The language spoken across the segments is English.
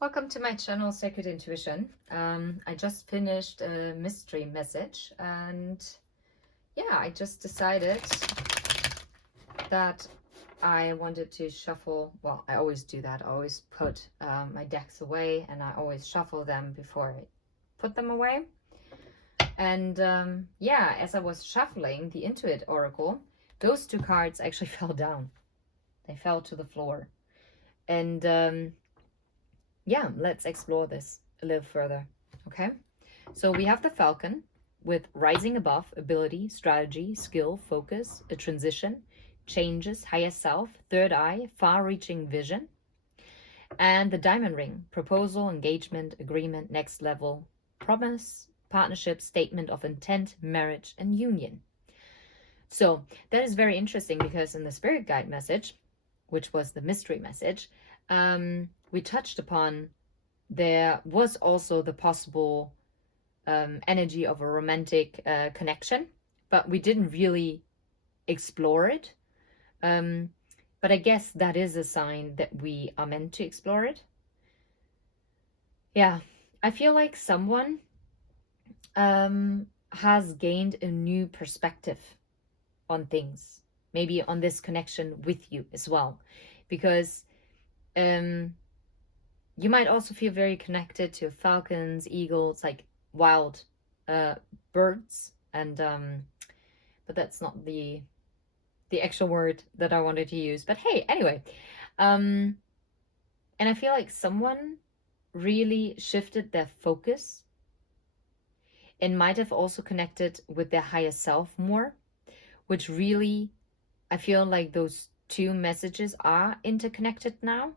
Welcome to my channel, Sacred Intuition. I just finished a mystery message, and yeah, I just decided that I wanted to shuffle. Well, I always do that. I always put my decks away, and I always shuffle them before I put them away. And yeah, as I was shuffling the Intuit Oracle, those two cards actually fell down. They fell to the floor. And yeah, let's explore this a little further. Okay, so we have the Falcon with rising above, ability, strategy, skill, focus, a transition, changes, higher self, third eye, far-reaching vision, and the Diamond Ring, proposal, engagement, agreement, next level, promise, partnership, statement of intent, marriage, and union. So that is very interesting because in the Spirit Guide message, which was the mystery message, we touched upon there was also the possible energy of a romantic connection, but we didn't really explore it. But I guess that is a sign that we are meant to explore it. Yeah, I feel like someone has gained a new perspective on things, maybe on this connection with you as well, because you might also feel very connected to falcons, eagles, like wild birds, and but that's not the actual word that I wanted to use. But hey, anyway, and I feel like someone really shifted their focus and might have also connected with their higher self more, which really, I feel like those two messages are interconnected now.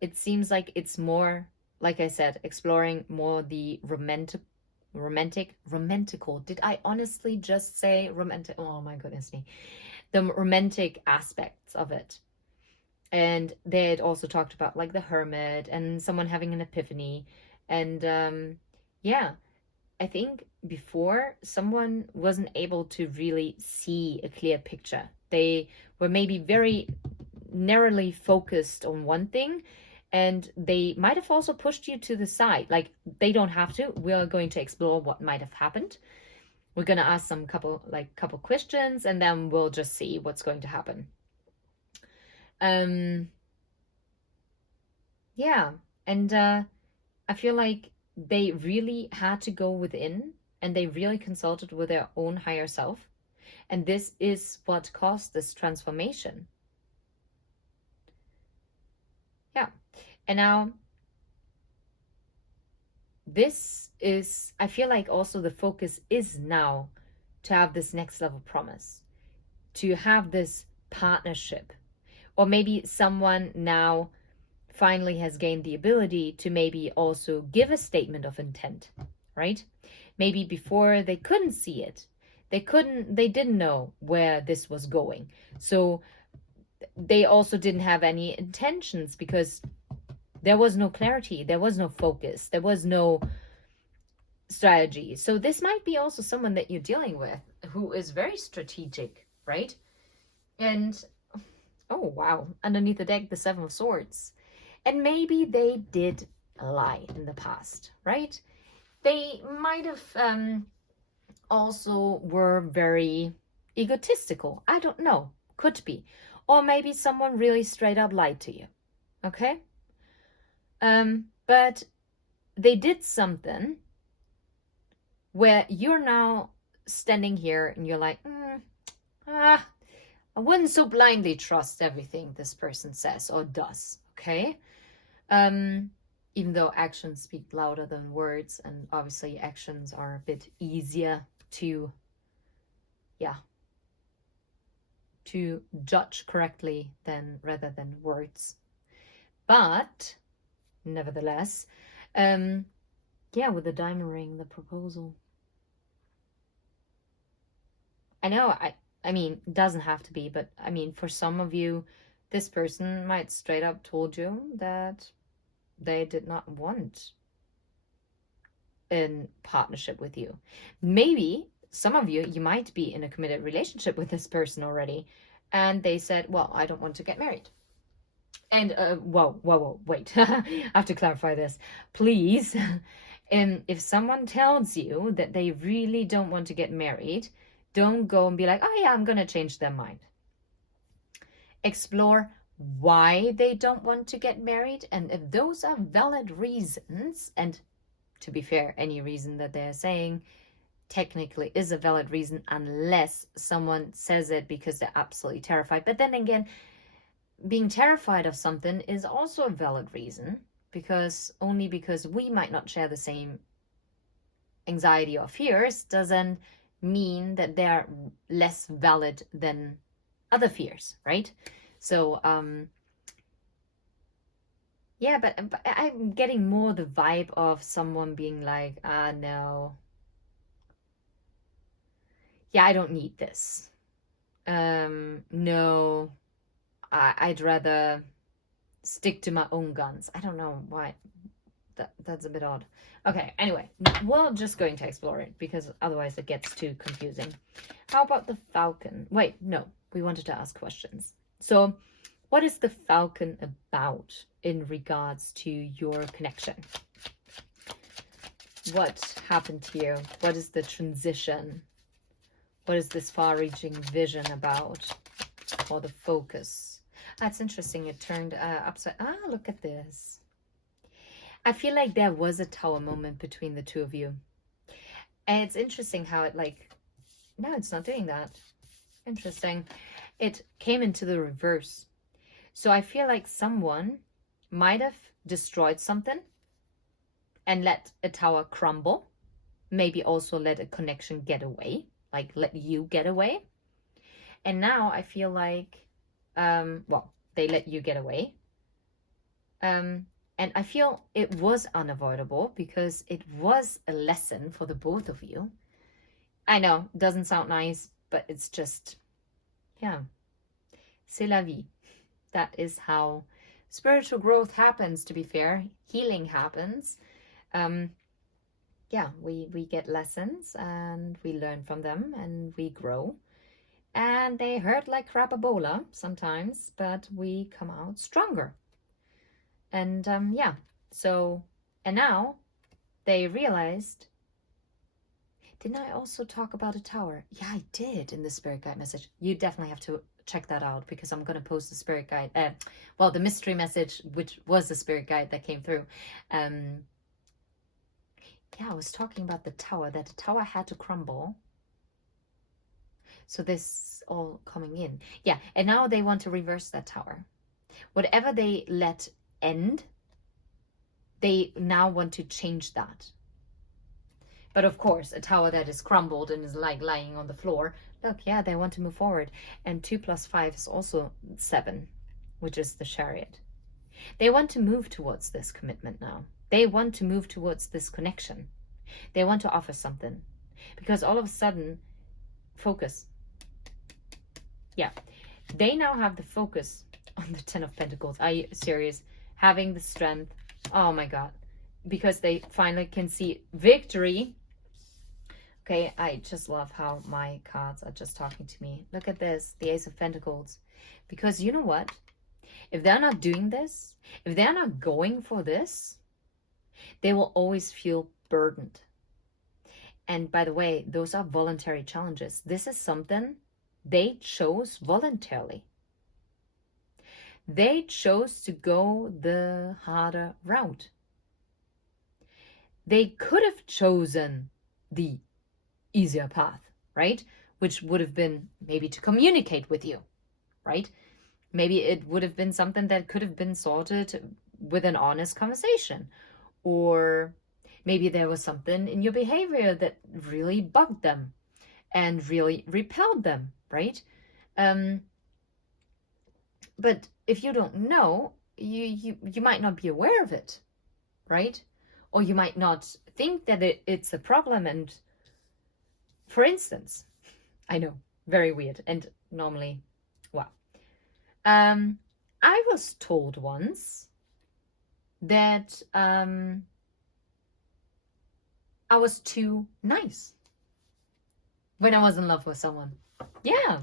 It seems like it's more, like I said, exploring more the romantical. Did I honestly just say romantic? Oh my goodness me. The romantic aspects of it. And they had also talked about like the hermit and someone having an epiphany. And yeah, I think before someone wasn't able to really see a clear picture. They were maybe very narrowly focused on one thing, and they might have also pushed you to the side. Like, they don't have to. We're going to explore what might have happened. We're going to ask some couple questions, and then we'll just see what's going to happen. Yeah, and I feel like they really had to go within, and they really consulted with their own higher self, and this is what caused this transformation. Yeah. And now this is, I feel like also the focus is now to have this next level promise, to have this partnership, or maybe someone now finally has gained the ability to maybe also give a statement of intent, right? Maybe before they couldn't see it. They didn't know where this was going. So they also didn't have any intentions because there was no clarity, there was no focus, there was no strategy. So this might be also someone that you're dealing with who is very strategic, right? And oh wow, underneath the deck, the Seven of Swords. And maybe they did lie in the past, right? They might have also were very egotistical. I don't know, could be. Or maybe someone really straight up lied to you, okay? But they did something where you're now standing here and you're like, I wouldn't so blindly trust everything this person says or does, okay? Even though actions speak louder than words, and obviously actions are a bit easier to, to judge correctly rather than words. But nevertheless, yeah, with the diamond ring, the proposal. I know, I mean, it doesn't have to be, but I mean, for some of you, this person might straight up told you that they did not want in partnership with you. Maybe some of you, you might be in a committed relationship with this person already, and they said, well, I don't want to get married. And whoa, wait. I have to clarify this. Please, if someone tells you that they really don't want to get married, don't go and be like, oh yeah, I'm going to change their mind. Explore why they don't want to get married. And if those are valid reasons, and to be fair, any reason that they're saying technically is a valid reason unless someone says it because they're absolutely terrified. But then again, being terrified of something is also a valid reason, because only because we might not share the same anxiety or fears doesn't mean that they're less valid than other fears, right? So yeah, but I'm getting more the vibe of someone being like, no, yeah, I don't need this. No, I'd rather stick to my own guns. I don't know why. That's a bit odd. Okay, anyway, we're just going to explore it because otherwise it gets too confusing. How about the Falcon? Wait, no, we wanted to ask questions. So, what is the Falcon about in regards to your connection? What happened here? What is the transition? What is this far-reaching vision about? Or the focus? That's interesting. It turned upside. Look at this. I feel like there was a tower moment between the two of you. And it's interesting how it no, it's not doing that. Interesting. It came into the reverse. So I feel like someone might have destroyed something and let a tower crumble. Maybe also let a connection get away. Like let you get away. And now I feel like, they let you get away. And I feel it was unavoidable because it was a lesson for the both of you. I know, doesn't sound nice, but it's just, yeah, c'est la vie. That is how spiritual growth happens, to be fair. Healing happens. Yeah, we get lessons and we learn from them and we grow. And they hurt like crapabola sometimes, but we come out stronger. And yeah, so, and now they realized, didn't I also talk about a tower? Yeah, I did in the spirit guide message. You definitely have to check that out because I'm going to post the spirit guide, the mystery message, which was the spirit guide that came through. Yeah, I was talking about the tower, that the tower had to crumble. So this all coming in. Yeah, and now they want to reverse that tower. Whatever they let end, they now want to change that. But of course, a tower that is crumbled and is like lying on the floor, look, yeah, they want to move forward. And 2 + 5 is also 7, which is the Chariot. They want to move towards this commitment now. They want to move towards this connection. They want to offer something. Because all of a sudden, focus. Yeah, they now have the focus on the 10 of Pentacles. Are you serious? Having the strength. Oh my God. Because they finally can see victory. Okay, I just love how my cards are just talking to me. Look at this, the Ace of Pentacles. Because you know what? If they're not doing this, if they're not going for this, they will always feel burdened. And by the way, those are voluntary challenges. This is something they chose voluntarily. They chose to go the harder route. They could have chosen the easier path, right? Which would have been maybe to communicate with you, right? Maybe it would have been something that could have been sorted with an honest conversation. Or maybe there was something in your behavior that really bugged them and really repelled them, right? But if you don't know, you might not be aware of it, right? Or you might not think that it's a problem. And for instance, I know, very weird. And normally, wow. I was told once that I was too nice when I was in love with someone. Yeah.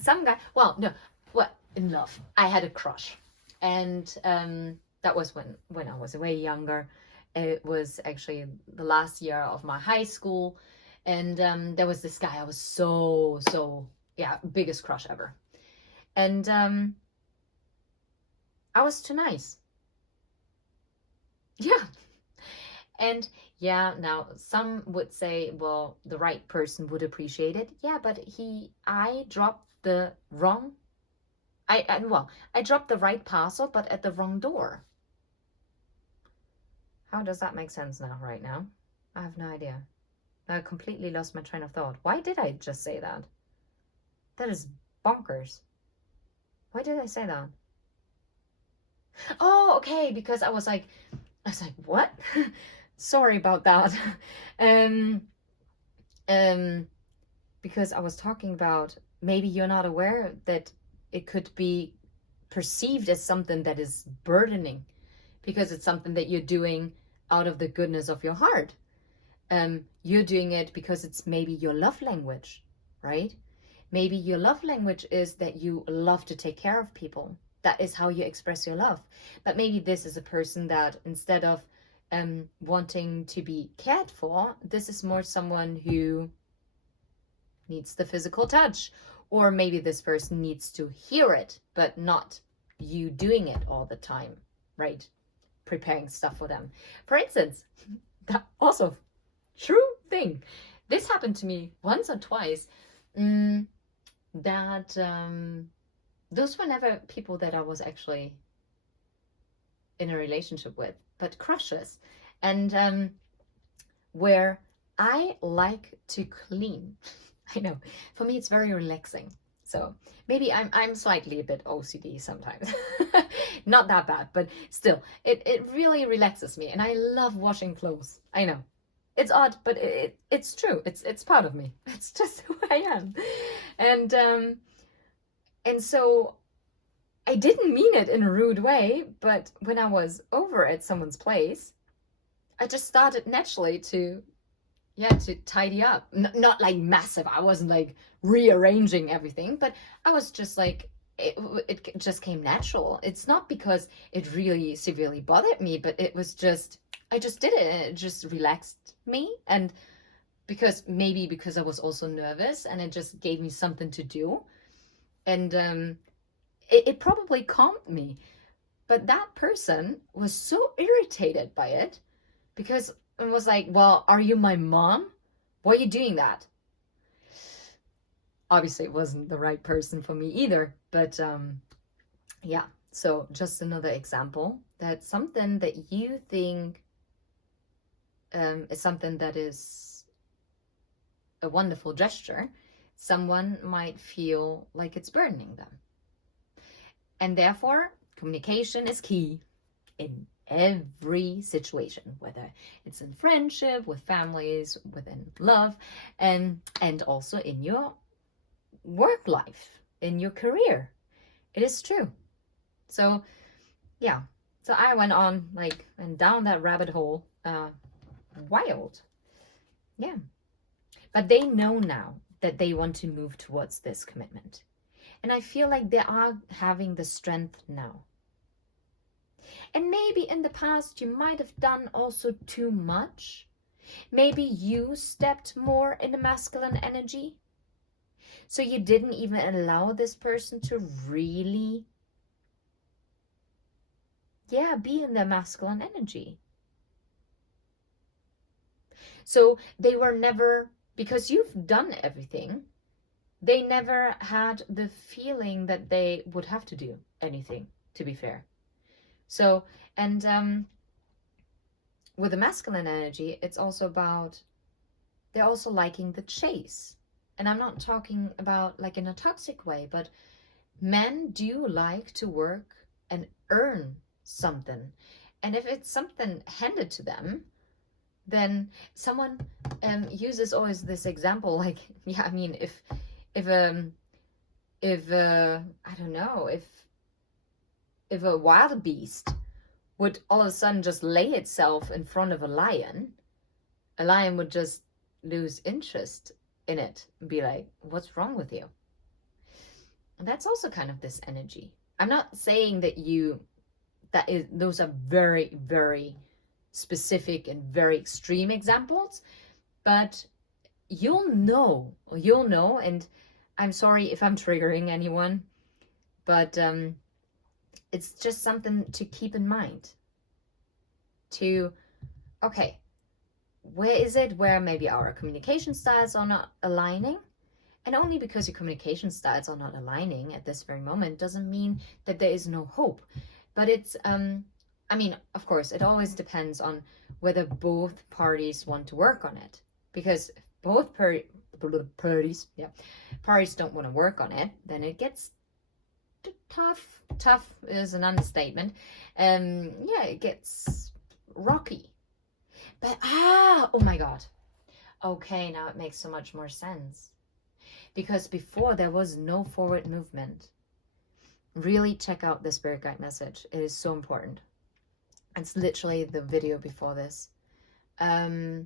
Some guy, well, no, what, in love. I had a crush. And that was when I was way younger. It was actually the last year of my high school, and there was this guy I was so yeah, biggest crush ever. And I was too nice. Yeah. And yeah, now some would say, well, the right person would appreciate it. Yeah, but I dropped the wrong, I dropped the right parcel, but at the wrong door. How does that make sense now, right now? I have no idea. I completely lost my train of thought. Why did I just say that? That is bonkers. Why did I say that? Oh, okay, because I was like, what? Sorry about that. um, because I was talking about maybe you're not aware that it could be perceived as something that is burdening because it's something that you're doing out of the goodness of your heart. You're doing it because it's maybe your love language, right? Maybe your love language is that you love to take care of people. That is how you express your love. But maybe this is a person that instead of wanting to be cared for, this is more someone who needs the physical touch. Or maybe this person needs to hear it, but not you doing it all the time, right? Preparing stuff for them. For instance, that also true thing. This happened to me once or twice. That those were never people that I was actually in a relationship with, but crushes. And where I like to clean. I know, for me it's very relaxing. So maybe I'm slightly a bit OCD sometimes. Not that bad, but still, it really relaxes me, and I love washing clothes. I know. It's odd, but it's true. It's part of me. It's just who I am. And so I didn't mean it in a rude way, but when I was over at someone's place, I just started naturally to tidy up. Not like massive. I wasn't like rearranging everything, but I was just like, it just came natural. It's not because it really severely bothered me, but it was just, I just did it, and it just relaxed me. And because I was also nervous, and it just gave me something to do. And it probably calmed me. But that person was so irritated by it because it was like, well, are you my mom? Why are you doing that? Obviously, it wasn't the right person for me either. But yeah, so just another example that something that you think is something that is a wonderful gesture, someone might feel like it's burdening them. And therefore, communication is key in every situation, whether it's in friendship, with families, within love, and also in your work life, in your career. It is true. So yeah, so I went on and down that rabbit hole, wild. Yeah, but they know now that they want to move towards this commitment, and I feel like they are having the strength now. And maybe in the past you might have done also too much. Maybe you stepped more in the masculine energy. So you didn't even allow this person to really, be in the masculine energy. So they were never, because you've done everything, they never had the feeling that they would have to do anything, to be fair. So, and with the masculine energy, it's also about, they're also liking the chase. And I'm not talking about like in a toxic way, but men do like to work and earn something. And if it's something handed to them, then someone uses always this example, like, yeah, I mean, if I don't know, if a wild beast would all of a sudden just lay itself in front of a lion would just lose interest in it and be like, what's wrong with you? And that's also kind of this energy. I'm not saying that those are very, very specific and very extreme examples, but you'll know, and I'm sorry if I'm triggering anyone, but it's just something to keep in mind. Okay, where is it where maybe our communication styles are not aligning? And only because your communication styles are not aligning at this very moment doesn't mean that there is no hope. But it's, I mean, of course, it always depends on whether both parties want to work on it. Because if both parties don't want to work on it, then it gets tough. Tough is an understatement. Yeah, it gets rocky. But, oh my God. Okay, now it makes so much more sense. Because before there was no forward movement. Really check out the spirit guide message. It is so important. It's literally the video before this. Yeah,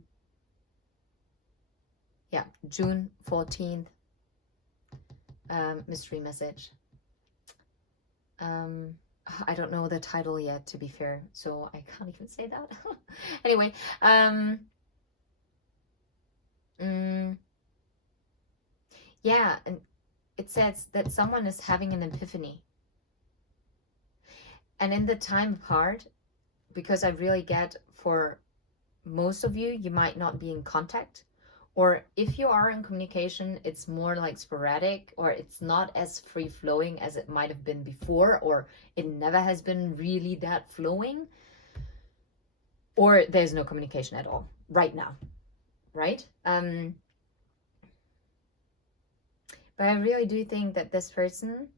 June 14th. Mystery message. I don't know the title yet, to be fair, so I can't even say that. Anyway, yeah, and it says that someone is having an epiphany. And in the time apart, because I really get for most of you, you might not be in contact. Or if you are in communication, it's more like sporadic, or it's not as free-flowing as it might have been before, or it never has been really that flowing. Or there's no communication at all right now, right? But I really do think that this person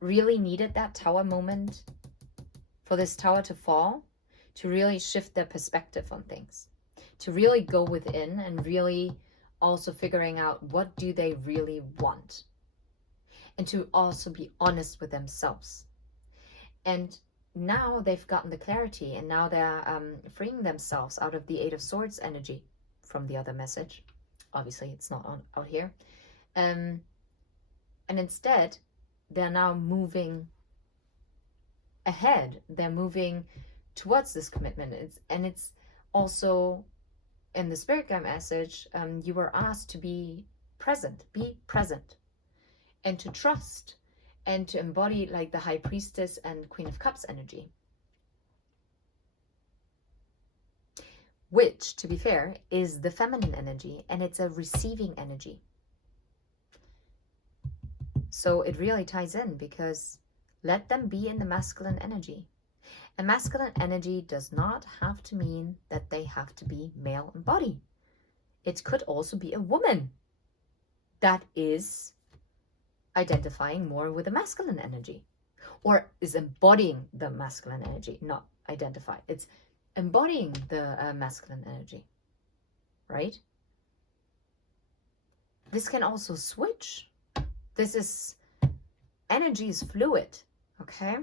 really needed that tower moment for this tower to fall, to really shift their perspective on things, to really go within and really also figuring out what do they really want, and to also be honest with themselves. And now they've gotten the clarity, and now they're freeing themselves out of the Eight of Swords energy from the other message. Obviously, it's not out here. And instead, they're now moving ahead. They're moving towards this commitment. It's also in the spirit guide message, you were asked to be present, and to trust, and to embody like the High Priestess and Queen of Cups energy. Which, to be fair, is the feminine energy, and it's a receiving energy. So it really ties in, because let them be in the masculine energy. And masculine energy does not have to mean that they have to be male in body. It could also be a woman that is identifying more with the masculine energy, or is embodying the masculine energy, not identify. It's embodying the masculine energy, right? This can also switch. Energy is fluid, okay?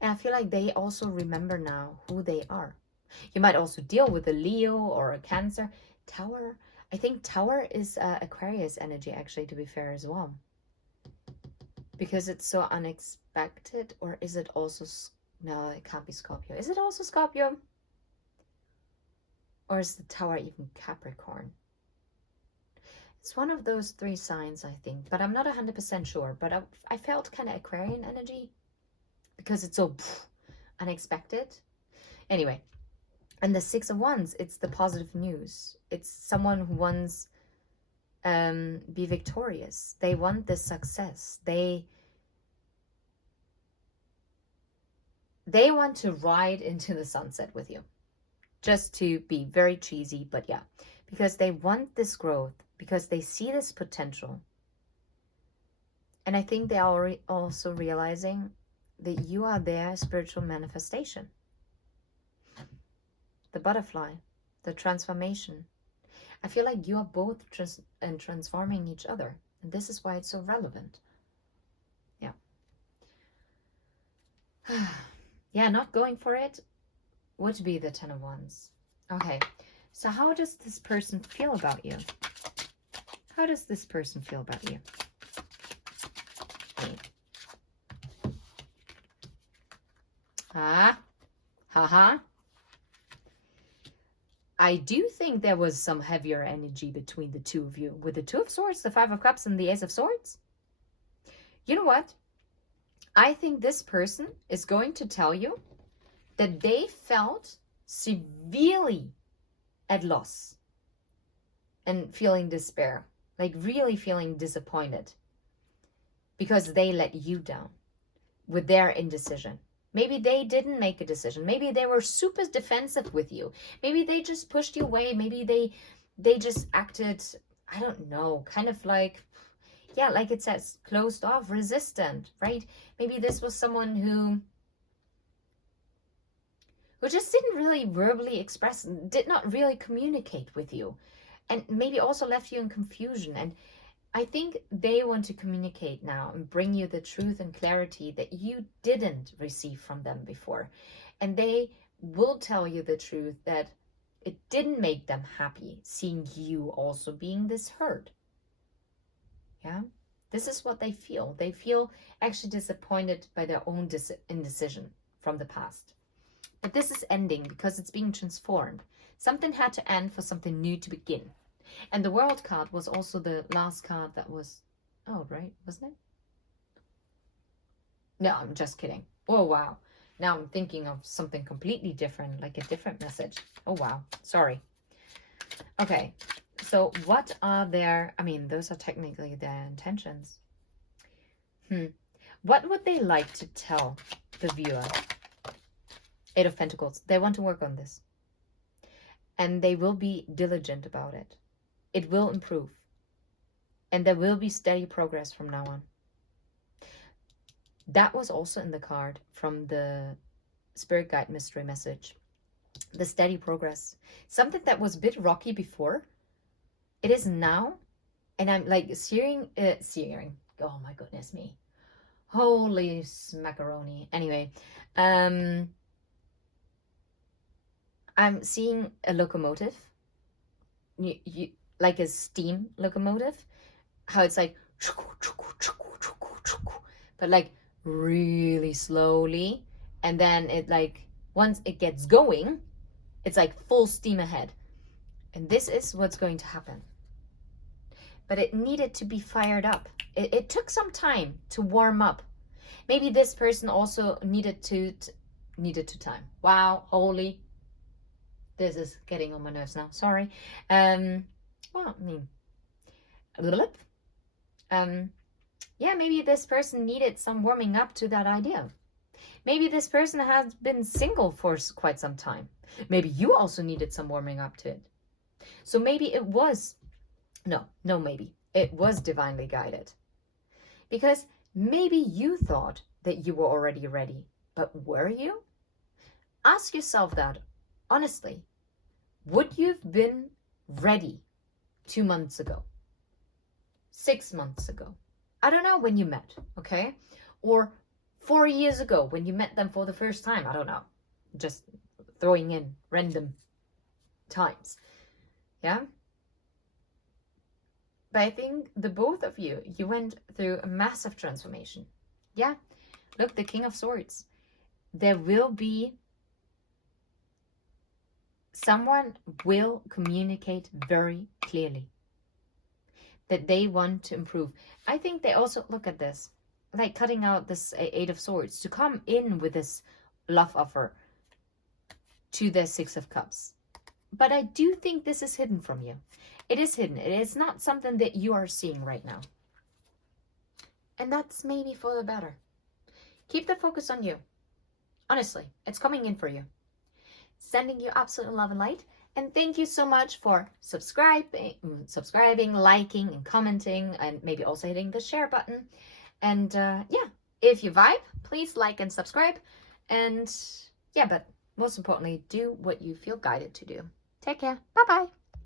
And I feel like they also remember now who they are. You might also deal with a Leo or a Cancer. Tower, I think Tower is Aquarius energy, actually, to be fair, as well. Because it's so unexpected. Or is it also... No, it can't be Scorpio. Is it also Scorpio? Or is the Tower even Capricorn? It's one of those three signs, I think. But I'm not 100% sure. But I felt kind of Aquarian energy, because it's so unexpected. Anyway, and the Six of Wands, it's the positive news. It's someone who wants be victorious. They want this success. They want to ride into the sunset with you. Just to be very cheesy, but yeah. Because they want this growth. Because they see this potential. And I think they are also realizing that you are their spiritual manifestation. The butterfly, the transformation. I feel like you are both transforming each other. And this is why it's so relevant. Yeah. Yeah, not going for it would be the Ten of Wands. Okay, so how does this person feel about you? How does this person feel about you? Haha. I do think there was some heavier energy between the two of you. With the Two of Swords, the Five of Cups, and the Ace of Swords. You know what? I think this person is going to tell you that they felt severely at loss and feeling despair. Like really feeling disappointed. Because they let you down with their indecision. Maybe they didn't make a decision. Maybe they were super defensive with you. Maybe they just pushed you away. Maybe they just acted, I don't know, kind of like, yeah, like it says, closed off, resistant, right? Maybe this was someone who just didn't really verbally express, did not really communicate with you. And maybe also left you in confusion. And I think they want to communicate now and bring you the truth and clarity that you didn't receive from them before. And they will tell you the truth that it didn't make them happy seeing you also being this hurt. Yeah, this is what they feel. They feel actually disappointed by their own indecision from the past. But this is ending because it's being transformed. Something had to end for something new to begin. And the World card was also the last card that was... Oh, right, wasn't it? No, I'm just kidding. Oh, wow. Now I'm thinking of something completely different, like a different message. Oh, wow. Sorry. Okay, so what are their... I mean, those are technically their intentions. What would they like to tell the viewer? Eight of Pentacles. They want to work on this. And they will be diligent about it. It will improve. And there will be steady progress from now on. That was also in the card from the Spirit Guide Mystery Message. The steady progress. Something that was a bit rocky before. It is now. And I'm like searing. Oh my goodness me. Holy smackaroni. Anyway. I'm seeing a locomotive. Like a steam locomotive, how it's like, but like really slowly, and then it like, once it gets going, it's like full steam ahead. And this is what's going to happen. But it needed to be fired up. It took some time to warm up. Maybe this person also needed to time. Wow, holy. This is getting on my nerves now. Sorry. Well, I mean, yeah, maybe this person needed some warming up to that idea. Maybe this person has been single for quite some time. Maybe you also needed some warming up to it. So maybe it was, maybe it was divinely guided. Because maybe you thought that you were already ready, but were you? Ask yourself that honestly. Would you have been ready 2 months ago, 6 months ago? I don't know when you met, okay? Or 4 years ago when you met them for the first time. I don't know. Just throwing in random times. Yeah? But I think the both of you went through a massive transformation. Yeah? Look, the King of Swords. There will be... Someone will communicate very clearly that they want to improve. I think they also, look at this, like cutting out this Eight of Swords to come in with this love offer to the Six of Cups. But I do think this is hidden from you. It is hidden. It is not something that you are seeing right now. And that's maybe for the better. Keep the focus on you. Honestly, it's coming in for you. Sending you absolute love and light. And thank you so much for subscribing, liking, and commenting, and maybe also hitting the share button. And yeah, if you vibe, please like and subscribe. And yeah, but most importantly, do what you feel guided to do. Take care. Bye-bye.